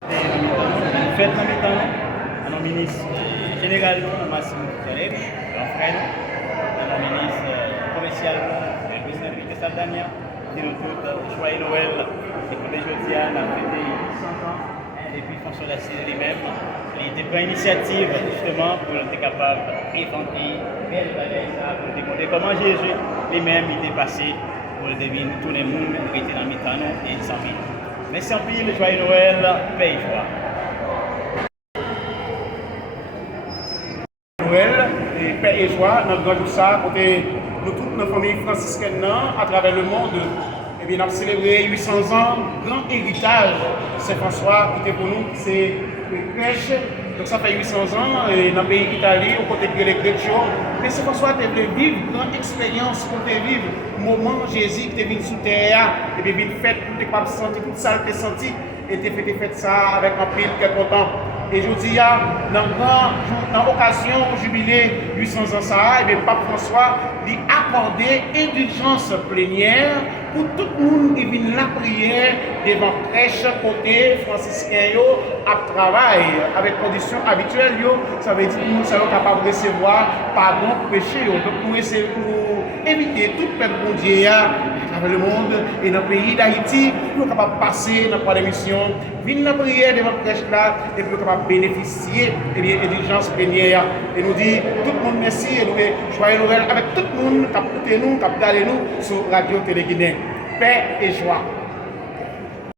Fête dans le temps, un ministre général, Massimo Caleb, un frère, un ministre provincial, le président de Saldania, qui nous tout joyeux Noël, et comme aujourd'hui, on a fêté 100 ans, et puis François Lassine lui-même, il prend l'initiative justement pour être capable d'inventer belle bagaille ça, pour découvrir comment Jésus lui-même il est passé pour deviner tous les mondes qui étaient dans le temps et il s'en vit. Merci en pile, joyeux Noël, paix et joie. Noël et paix et joie, notre grand ça, côté nous toutes nos familles franciscaines à travers le monde. Et bien, on a célébré 800 ans, grand héritage de Saint-François, qui était pour nous, c'est une crèche. Donc ça fait 800 ans, et dans le pays d'Italie, au côté de les Greccio. Mais Saint-François a voulu vivre une grande expérience pour vivre le moment où Jésus qui est venu sous terre, et puis venu faire tout les sentir, toute ça que senti, et tu fait ça avec un pile qui est content. Et je dis, dans l'occasion du jubilé 800 ans, ça, et bien, Pape François lui accordé indulgence plénière pour tout le monde qui vient la prière devant crèche côté franciscain à travail avec conditions habituelles. Ça veut dire que nous sommes capables de recevoir pardon pour péché. Donc nous essayons pour éviter tout peuple bon Dieu à travers le monde et dans le pays d'Haïti, nous sommes capables de passer dans la émission, venir la prière devant la crèche là et nous sommes capables de bénéficier de l'indulgence plénière. Et nous dit tout le monde merci et nous joyeux Noël avec tout le monde qui a écouté nous, qui a regardé nous sur Radio Télé Guinée. Paix et joie.